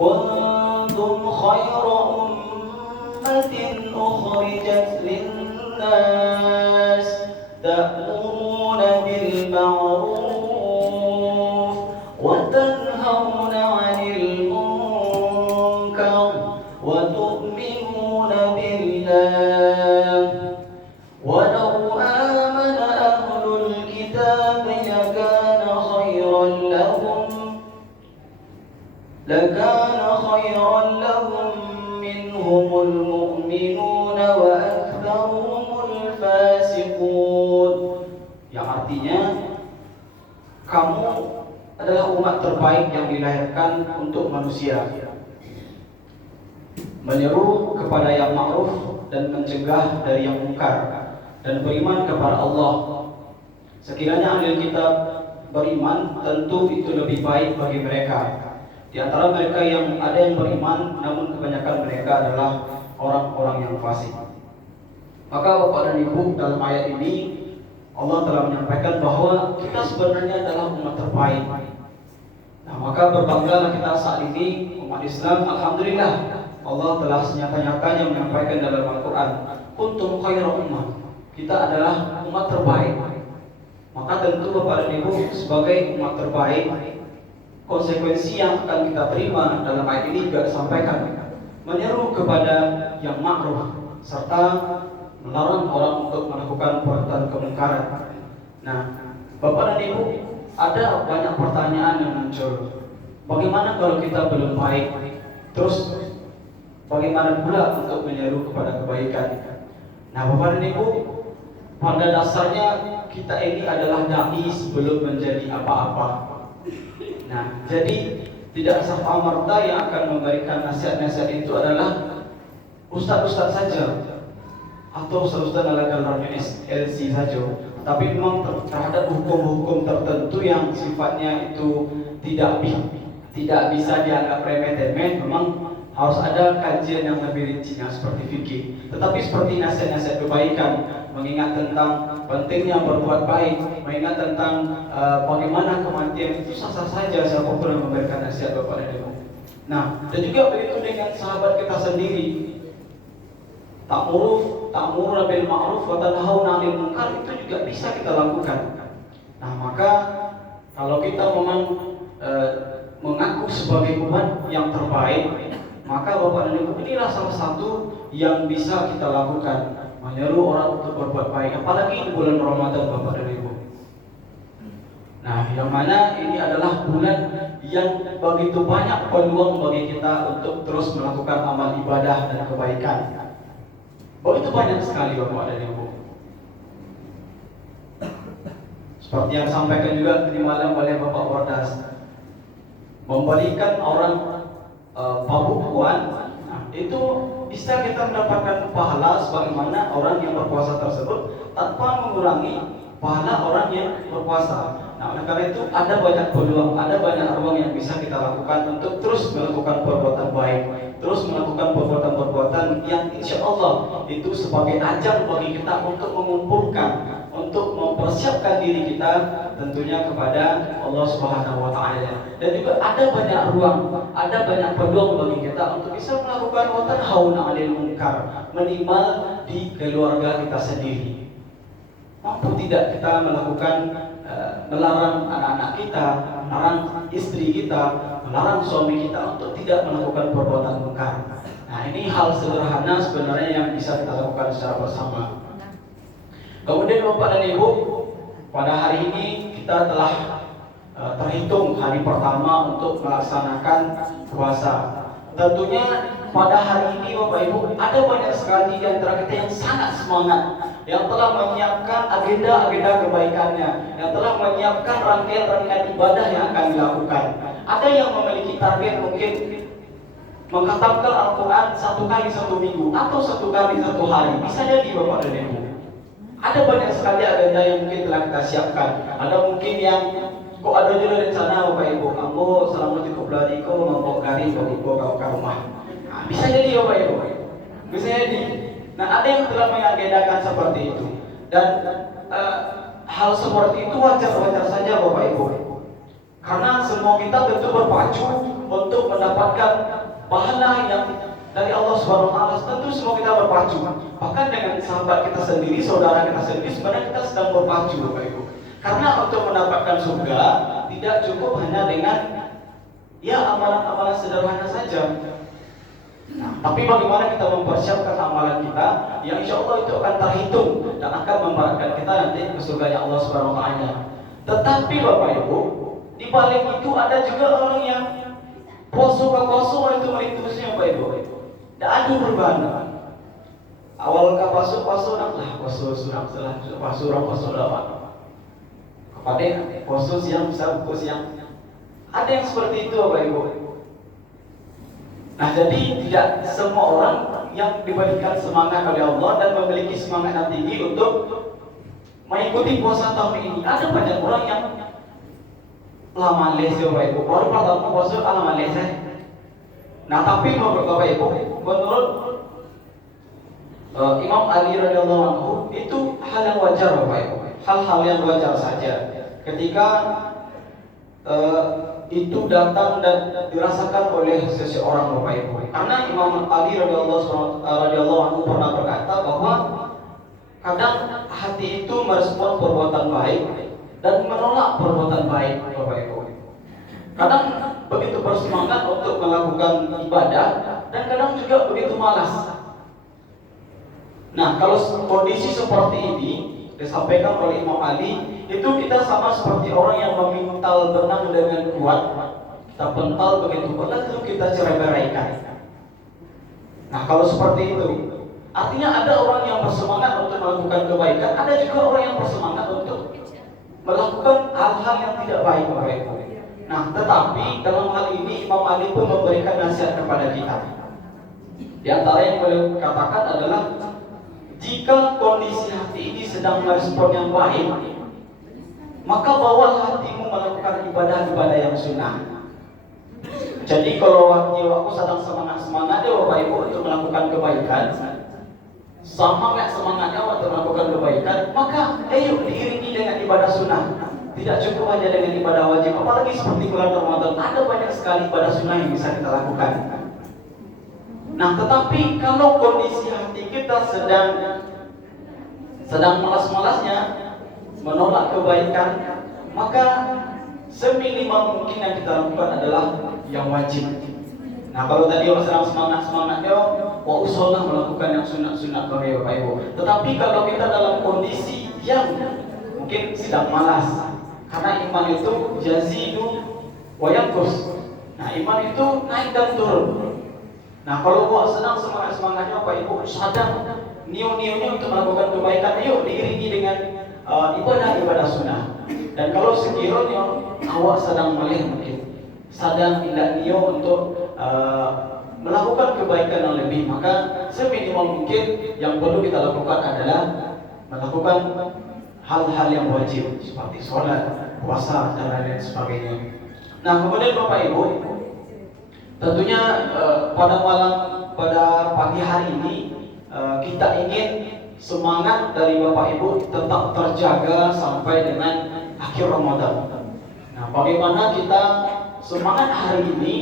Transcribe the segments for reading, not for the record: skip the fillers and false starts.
kuntum khayra ummatin ukhrijat linnas ta'muruna bil ma'ruf wa tanhauna 'anil munkar wa tu'minuna billah walau amana ahlul kitab لكان خيرا لهم منهم المؤمنون وأكثرهم الفاسقون. Yang artinya kamu adalah umat terbaik yang dilahirkan untuk manusia, menyeru kepada yang ma'ruf dan mencegah dari yang munkar, dan beriman kepada Allah. Sekiranya ahli kitab beriman, tentu itu lebih baik bagi mereka. Di antara mereka yang ada yang beriman, namun kebanyakan mereka adalah orang-orang yang fasik. Maka Bapak dan Ibu, dalam ayat ini Allah telah menyampaikan bahwa kita sebenarnya adalah umat terbaik. Nah, maka berbanggalah kita saat ini umat Islam. Alhamdulillah, Allah telah senyata-nyatanya menyampaikan dalam Al-Quran, kuntum khairu ummah, kita adalah umat terbaik. Maka tentu Bapak dan Ibu, sebagai umat terbaik, konsekuensi yang akan kita terima dalam ayat ini juga disampaikan, menyeru kepada yang ma'ruf serta melarang orang untuk melakukan perbuatan kemungkaran. Nah, Bapak dan Ibu, ada banyak pertanyaan yang muncul. Bagaimana kalau kita belum baik? Terus bagaimana pula untuk menyeru kepada kebaikan? Nah, Bapak dan Ibu, pada dasarnya kita ini adalah dai sebelum menjadi apa-apa. Nah, jadi tidak serta-merta yang akan memberikan nasihat-nasihat itu adalah ustaz-ustaz saja atau ustaz-ustaz ala kadarnya LC saja. Tapi memang terhadap hukum-hukum tertentu yang sifatnya itu tidak bisa dianggap remeh-temeh, memang harus ada kajian yang lebih rincinya seperti fikih. Tetapi seperti nasihat-nasihat kebaikan, mengingat tentang pentingnya berbuat baik, mengingat tentang bagaimana kematian itu sah-sah saja siapapun yang memberikan nasihat Bapak dan Ibu. Nah, dan juga begitu dengan sahabat kita sendiri. Ta'muruna bil ma'ruf wa tanhauna 'anil munkar, itu juga bisa kita lakukan. Nah, maka kalau kita memang mengaku sebagai umat yang terbaik, maka Bapak dan Ibu, inilah salah satu yang bisa kita lakukan, menyeru orang untuk berbuat baik, apalagi di bulan Ramadan Bapak dan Ibu. Nah, yang mana ini adalah bulan yang begitu banyak peluang bagi kita untuk terus melakukan amal ibadah dan kebaikan. Begitu banyak sekali Bapak dan Ibu. Seperti yang disampaikan juga tadi malam oleh Bapak Wardas, membalikan orang pabukuan, nah, itu bisa kita mendapatkan pahala sebagaimana orang yang berpuasa tersebut tanpa mengurangi pahala orang yang berpuasa. Nah, oleh karena itu ada banyak peluang, ada banyak ruang yang bisa kita lakukan untuk terus melakukan perbuatan baik, terus melakukan perbuatan-perbuatan yang insya Allah itu sebagai ajang bagi kita untuk mengumpulkan, untuk mempersiapkan diri kita tentunya kepada Allah Subhanahu wa Ta'ala. Dan juga ada banyak ruang, ada banyak peluang bagi kita untuk bisa melakukan wa tanhauna 'anil munkar, minimal di keluarga kita sendiri. Mampu tidak kita melakukan melarang anak-anak kita, melarang istri kita, melarang suami kita untuk tidak melakukan perbuatan munkar. Nah, ini hal sederhana sebenarnya yang bisa kita lakukan secara bersama. Kemudian Bapak dan Ibu, pada hari ini kita telah terhitung hari pertama untuk melaksanakan puasa. Tentunya pada hari ini Bapak Ibu, ada banyak sekali di antara kita yang sangat semangat, yang telah menyiapkan agenda-agenda kebaikannya, yang telah menyiapkan rangkaian-rangkaian ibadah yang akan dilakukan. Ada yang memiliki target mungkin mengkhatamkan Al-Quran 1 kali 1 minggu atau 1 kali 1 hari. Bisa jadi Bapak dan Ibu. Ada banyak sekali agenda yang mungkin telah kita siapkan. Ada mungkin yang kok ada juga rencana Bapak Ibu, kamu selama cukup lari kau mau kari kau ke rumah. Nah, bisa jadi Bapak Ibu. Bisa jadi. Nah, ada yang telah mengagendakan seperti itu. Dan hal seperti itu wajar-wajar saja Bapak Ibu. Karena semua kita tentu berpacu untuk mendapatkan pahala yang dari Allah Subhanahu wa taala, tentu semua kita berpacu. Bahkan dengan sahabat kita sendiri, saudara kita sendiri, sebenarnya kita sedang berpacu, Bapak Ibu. Karena untuk mendapatkan surga tidak cukup hanya dengan ya amalan-amalan sederhana saja. Nah, tapi bagaimana kita mempersiapkan amalan kita yang insya Allah itu akan terhitung dan akan membarakkan kita nanti ke surga Allah Subhanahu wa taala. Tetapi Bapak Ibu, di balik itu ada juga orang yang poso itu merintusnya Bapak Ibu. Dan adu berbana. Awal ka poso nak lah poso surang salah poso lawan. Kepada poso siang bisa poso siang. Ada yang seperti itu Bapak Ibu. Nah, jadi tidak semua orang yang diberikan semangat oleh Allah dan memiliki semangat yang tinggi untuk mengikuti puasa tahun ini. Ada banyak orang yang lama les Bapak Ibu. Baru pertama puasa lama les. Nah, tapi menurut Bapak Ibu, menurut Imam Ali radhiyallahu anhu itu hal yang wajar Bapak Ibu. Hal-hal yang wajar saja ketika itu datang dan dirasakan oleh seseorang Bapak Ibu. Karena Imam Ali radhiyallahu anhu pernah berkata bahwa kadang hati itu merespon perbuatan baik dan menolak perbuatan baik Bapak Ibu. Kadang begitu bersemangat untuk melakukan ibadah dan kadang juga begitu malas. Nah, kalau kondisi seperti ini disampaikan oleh Imam Ali, itu kita sama seperti orang yang memintal benang dengan kuat. Kita pental begitu kuat lalu kita cerai-beraikan. Nah, kalau seperti itu, artinya ada orang yang bersemangat untuk melakukan kebaikan, ada juga orang yang bersemangat untuk melakukan hal-hal yang tidak baik Bapak Ibu. Nah, tetapi dalam hal ini Imam Ali pun memberikan nasihat kepada kita. Di antara yang beliau katakan adalah jika kondisi hati ini sedang merespon yang baik, maka bawa hatimu melakukan ibadah-ibadah yang sunnah. Jadi kalau aku sedang semangat-semangatnya Bapak Ibu untuk melakukan kebaikan, semangatnya untuk melakukan kebaikan, maka ayo diiringi dengan ibadah sunnah. Tidak cukup hanya dengan ibadah wajib, apalagi seperti bulan Ramadan, ada banyak sekali ibadah sunnah yang bisa kita lakukan. Nah, tetapi kalau kondisi hati kita sedang malas-malasnya menolak kebaikan, maka seminimal mungkin yang kita lakukan adalah yang wajib. Nah, kalau tadi orang sedang semangat-semangatnya, usahalah melakukan yang sunat-sunat Bapak Ibu. Tetapi kalau kita dalam kondisi yang mungkin sedang malas, karena iman itu yazidu wa yanqus. Nah, iman itu naik dan turun. Nah, kalau buat sedang semangat-semangatnya Bapak Ibu, sadang niu-niunya untuk melakukan kebaikan, ayo diiringi dengan ibadah-ibadah sunnah. Dan kalau sekiranya awak sedang meleh mungkin sadang tidak niu untuk melakukan kebaikan yang lebih, maka seminimal mungkin yang perlu kita lakukan adalah melakukan hal-hal yang wajib seperti sholat, puasa, dan lain sebagainya. Nah, kemudian Bapak Ibu, tentunya pada pagi hari ini kita ingin semangat dari Bapak Ibu tetap terjaga sampai dengan akhir Ramadan. Nah, bagaimana kita semangat hari ini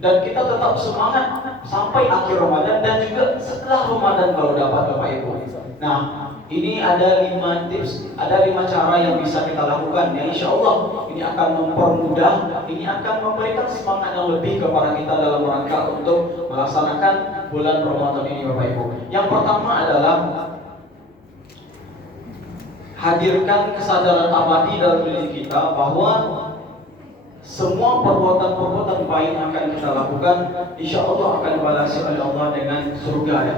dan kita tetap semangat sampai akhir Ramadan dan juga setelah Ramadan kalau dapat Bapak Ibu. Nah, ini ada 5 tips, ada 5 cara yang bisa kita lakukan yang insya Allah ini akan mempermudah, ini akan memberikan semangat yang lebih kepada kita dalam rangka untuk melaksanakan bulan Ramadan ini Bapak Ibu. Yang pertama adalah hadirkan kesadaran abadi dalam diri kita bahwa semua perbuatan-perbuatan baik yang akan kita lakukan insya Allah akan dibalasi oleh Allah dengan surga ya.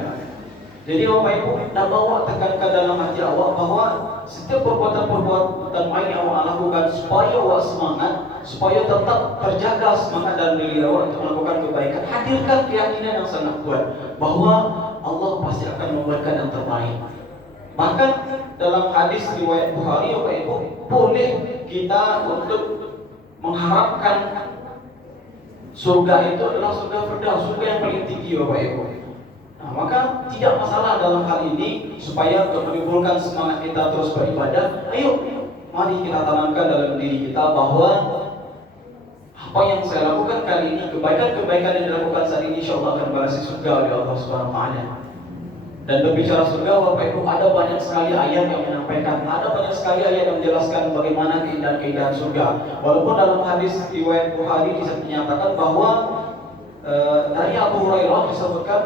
Jadi Bapak Ibu, dan bawa tekankan dalam hati awak bahwa setiap perbuatan-perbuatan baik yang awak lakukan supaya awak semangat, supaya tetap terjaga semangat dalam diri awak untuk melakukan kebaikan. Hadirkan keyakinan yang sangat kuat bahwa Allah pasti akan memberikan yang terbaik. Bahkan dalam hadis riwayat Bukhari Bapak Ibu, boleh kita untuk mengharapkan surga itu adalah surga Firdaus, surga yang paling tinggi Bapak Ibu. Nah, maka tidak masalah dalam hal ini supaya untuk menimbulkan semangat kita terus beribadah. Ayo, mari kita tanamkan dalam diri kita bahwa Apa yang saya lakukan kali ini, kebaikan-kebaikan yang dilakukan saat ini, insya Allah akan balas di surga oleh Allah Subhanahu Wa Taala. Dan berbicara surga, Bapak Ibu, ada banyak sekali ayat yang menyampaikan, ada banyak sekali ayat yang menjelaskan bagaimana keindahan-keindahan surga. Walaupun dalam hadis riwayat Bukhari dinyatakan bahwa dari Abu Hurairah disebutkan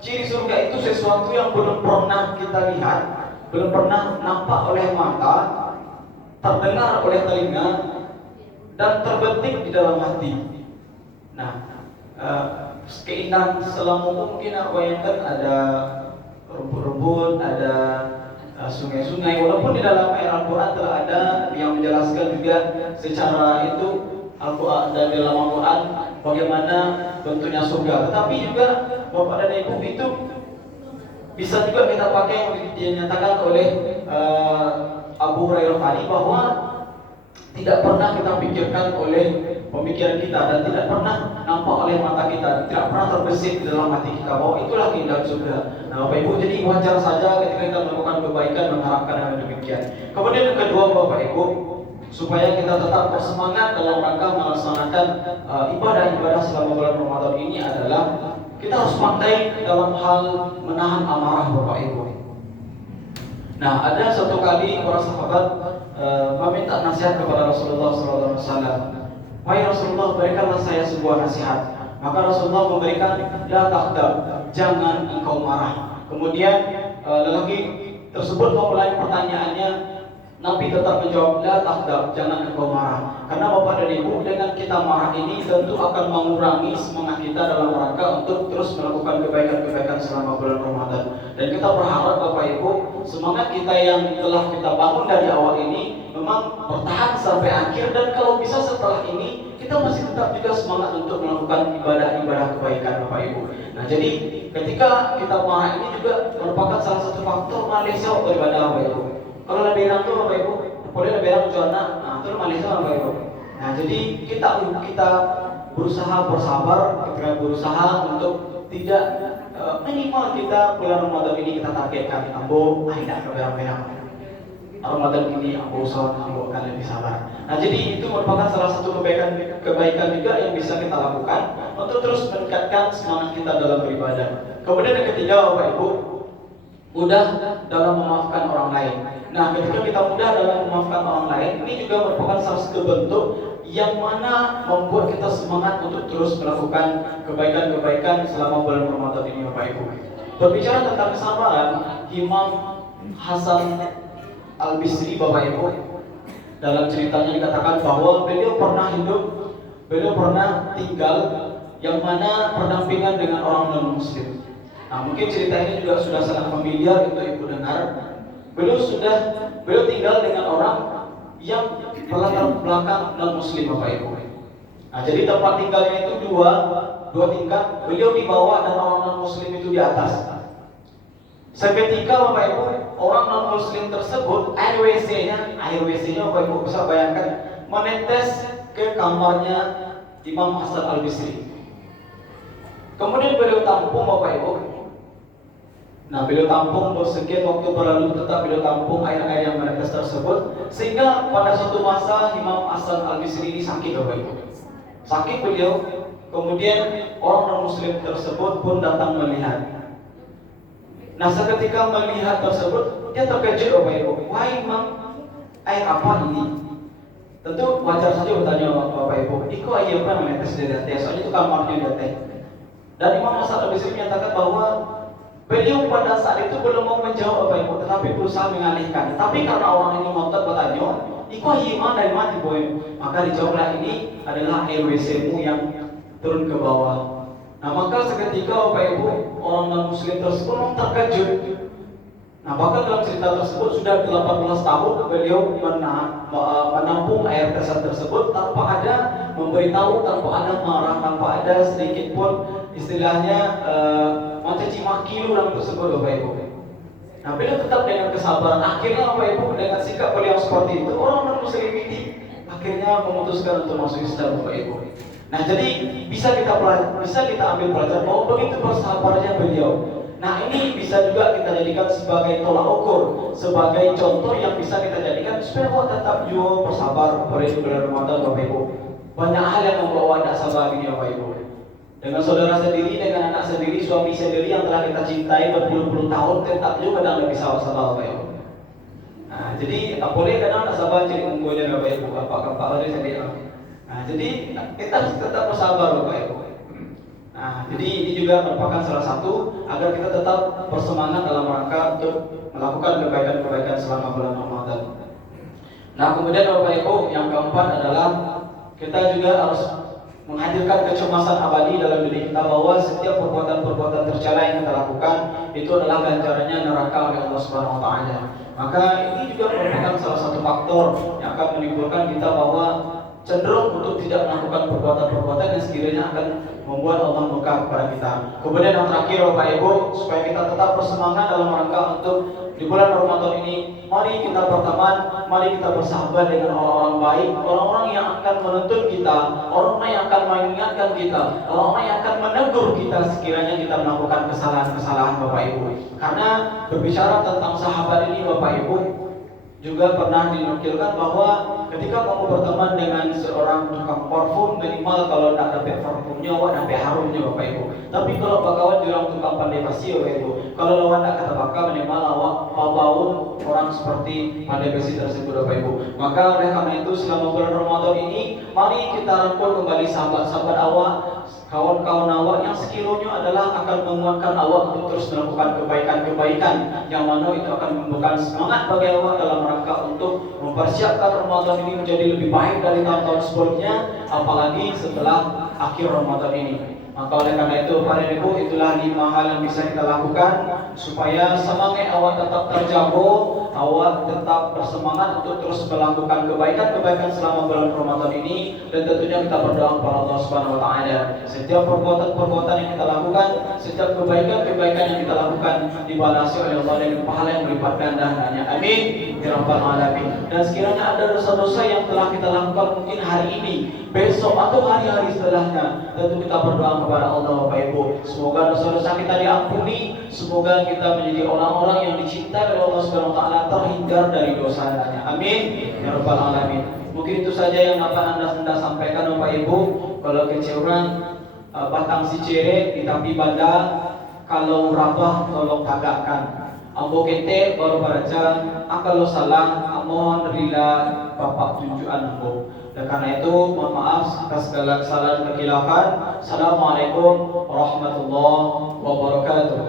ciri surga itu sesuatu yang belum pernah kita lihat, belum pernah nampak oleh mata, terdengar oleh telinga, dan terbetik di dalam hati. Nah, keindahan selama itu mungkin aku bayangkan ada rumput-rumput, ada sungai-sungai. Walaupun di dalam ayat Al-Quran telah ada yang menjelaskan juga secara itu Al-Quran dan di dalam Al-Quran bagaimana bentuknya surga. Tetapi juga Bapak dan Ibu itu bisa juga kita pakai yang dinyatakan oleh Abu Hurairah tadi bahwa tidak pernah kita pikirkan oleh pemikiran kita dan tidak pernah nampak oleh mata kita, tidak pernah terbesit di dalam hati kita bahwa itulah keindahan surga. Nah, Bapak Ibu, jadi wajar saja ketika kita melakukan kebaikan mengharapkan hal demikian. Kemudian yang kedua, Bapak Ibu, supaya kita tetap bersemangat dalam rangka melaksanakan ibadah-ibadah selama bulan Ramadan ini adalah kita harus pandai dalam hal menahan amarah, Bapak Ibu. Nah, ada satu kali para sahabat meminta nasihat kepada Rasulullah SAW. Wahai Rasulullah, berikanlah saya sebuah nasihat. Maka Rasulullah memberikan, la taghdab, jangan engkau marah. Kemudian lelaki tersebut memulai pertanyaannya. Nabi tetap menjawab, la taghdab, jangan engkau marah. Karena Bapak dan Ibu, dengan kita marah ini tentu akan mengurangi semangat kita dalam rangka untuk terus melakukan kebaikan-kebaikan selama bulan Ramadan. Dan kita berharap Bapak Ibu, semangat kita yang telah kita bangun dari awal ini memang bertahan sampai akhir, dan kalau bisa setelah ini kita masih tetap juga semangat untuk melakukan ibadah-ibadah kebaikan, Bapak Ibu. Nah, jadi ketika kita marah ini juga merupakan salah satu faktor Malaysia beribadah, Bapak Ibu. Kalau lebih enak tuh Bapak Ibu, boleh lebih enak jualnya, nah itu Malaysia Bapak Ibu. Nah, jadi kita berusaha bersabar, kita berusaha untuk tidak minimal kita bulan Ramadan ini kita targetkan ambo tidak keberang-berang. Ramadan ini ambo akan lebih sabar. Nah, jadi itu merupakan salah satu kebaikan juga yang bisa kita lakukan untuk terus meningkatkan semangat kita dalam beribadah. Kemudian yang ketiga, Bapak Ibu, mudah dalam memaafkan orang lain. Nah, ketika kita mudah dalam memaafkan orang lain, ini juga merupakan salah satu bentuk yang mana membuat kita semangat untuk terus melakukan kebaikan-kebaikan selama bulan Ramadan ini, Bapak Ibu. Berbicara tentang kesabaran, Imam Hasan Al-Bisri, Bapak Ibu, dalam ceritanya dikatakan bahwa beliau pernah tinggal yang mana berdampingan dengan orang non-Muslim. Nah, mungkin cerita ini juga sudah sangat familiar untuk Ibu dengar. Beliau tinggal dengan orang yang berlatar belakang non-Muslim, Bapak Ibu. Nah, jadi tempat tinggalnya itu dua tingkat. Beliau di bawah dan orang non-Muslim itu di atas. Seketika, Bapak Ibu, orang non-Muslim tersebut air WC-nya Bapak Ibu bisa bayangkan menetes ke kamarnya Imam Hasan Al-Bisri. Kemudian beliau tampung, Bapak Ibu. Nah, beliau tampung sekian waktu berlalu, tetap beliau tampung air-air yang menetes tersebut, sehingga pada suatu masa Imam Hasan Al-Bisri ini sakit, Bapak Ibu. Sakit beliau. Kemudian orang non-Muslim tersebut pun datang melihat. Nah, seketika melihat tersebut, dia terkejut, Bapak Ibu. Wah, Imam, air apa ini? Tentu wajar saja bertanya Bapak Ibu, "Iko air apa menetes dari atas?" Soalnya itu kamarnya di atas. Dan Imam Hasan Al-Bisri menyatakan bahwa beliau pada saat itu belum mau menjawab, Bapak Ibu, tetapi berusaha mengalihkan. Tapi karena orang ini ngotot bertanya, "Iko air dari mana, Boy?" Maka dijawablah, "Ini adalah air WC-mu yang turun ke bawah." Nah, maka seketika Bapak Ibu, orang non-Muslim tersebut terkejut. Nah, bahkan dalam cerita tersebut sudah 18 tahun beliau menampung air tersebut tanpa ada memberitahu, tanpa ada marah, tanpa ada sedikit pun istilahnya mencaci maki orang tersebut, Bapak Ibu. Nah, beliau tetap dengan kesabaran. Akhirnya Bapak Ibu, dengan sikap beliau seperti itu, orang non-Muslim ini akhirnya memutuskan untuk masuk Islam, Bapak Ibu. Nah, jadi bisa kita ambil pelajaran bahwa begitu bersabarnya beliau. Nah, ini bisa juga kita jadikan sebagai tolak ukur, sebagai contoh yang bisa kita jadikan supaya kita tetap juga bersabar pada bulan Ramadan, Bapak Ibu. banyak hal yang membawa tidak sabar ini Bapak Ibu. Dengan saudara sendiri, dengan anak sendiri, suami sendiri yang telah kita cintai berpuluh-puluh tahun, tetap juga kadang lebih sabar Bapak Ibu. Nah, jadi boleh kadang tak sabar cari unggulnya Bapak Ibu, bapak-bapak hari saya bilang. Nah, jadi kita harus tetap bersabar Bapak Ibu. Nah, jadi ini juga merupakan salah satu agar kita tetap bersemangat dalam rangka untuk melakukan kebaikan-kebaikan selama bulan Ramadan. Nah, kemudian Bapak Ibu, yang keempat adalah kita juga harus menghadirkan kecemasan abadi dalam diri kita bahwa setiap perbuatan-perbuatan tercela yang kita lakukan itu adalah ganjarannya neraka oleh Allah Subhanahu wa taala. Maka ini juga merupakan salah satu faktor yang akan menimbulkan kita bahwa cenderung untuk tidak melakukan perbuatan-perbuatan yang sekiranya akan membuat Allah murka kepada kita. Kemudian yang terakhir Bapak Ibu, supaya kita tetap bersemangat dalam rangka untuk di bulan Ramadan ini, mari kita berteman, mari kita bersahabat dengan orang-orang baik, orang-orang yang akan menuntun kita, orang-orang yang akan mengingatkan kita, orang-orang yang akan menegur kita sekiranya kita melakukan kesalahan-kesalahan Bapak Ibu. Karena berbicara tentang sahabat ini Bapak Ibu, juga pernah dinukilkan bahwa ketika kamu berteman dengan seorang tukang parfum, minimal kalau tidak dapat parfumnya, awak dapat harumnya Bapak Ibu. Tapi kalau bakawan jurang tukang pandai basi Bapak Ibu, kalau lawan tak kata baka, minimal awak bau orang seperti pandai basi tersebut Bapak Ibu. Maka oleh karena itu selama bulan Ramadan ini, mari kita rangkul kembali sahabat-sahabat awak, kawan-kawan awak yang sekiranya adalah akan menguatkan awak untuk terus melakukan kebaikan-kebaikan yang mana itu akan memberikan semangat bagi awak dalam rangka untuk mempersiapkan Ramadan ini menjadi lebih baik dari tahun-tahun sebelumnya, apalagi setelah akhir Ramadan ini. Maka oleh karena itu para ibu, itulah 5 hal yang bisa kita lakukan supaya semangat awak tetap terjaga, awak tetap bersemangat untuk terus melakukan kebaikan-kebaikan selama bulan Ramadan ini, dan tentunya kita berdoa kepada Allah Subhanahu wa taala. Setiap perbuatan-perbuatan yang kita lakukan, setiap kebaikan-kebaikan yang kita lakukan dibalasi oleh Allah dengan pahala yang berlipat ganda. Amin ya rabbal alamin. Dan sekiranya ada dosa-dosa yang telah kita lakukan mungkin hari ini, besok atau hari-hari setelahnya, tentu kita berdoa kepada Allah Bapak Ibu. Semoga dosa-dosa kita diampuni, semoga kita menjadi orang-orang yang dicintai oleh Allah Subhanahu wa taala, terhindar dari dosanya. Amin ya rabbal alamin. Mungkin itu saja yang dapat Anda sampaikan Bapak Ibu. Kalau kecewa batang si cere di tapi banda, kalau rabah tolong tagakkan. Ambo kete baru baca, kalau salah mohon rila Bapak tunjukan ambo. Dan karena itu mohon maaf atas segala kesalahan dan kekhilafan. Assalamualaikum warahmatullahi wabarakatuh.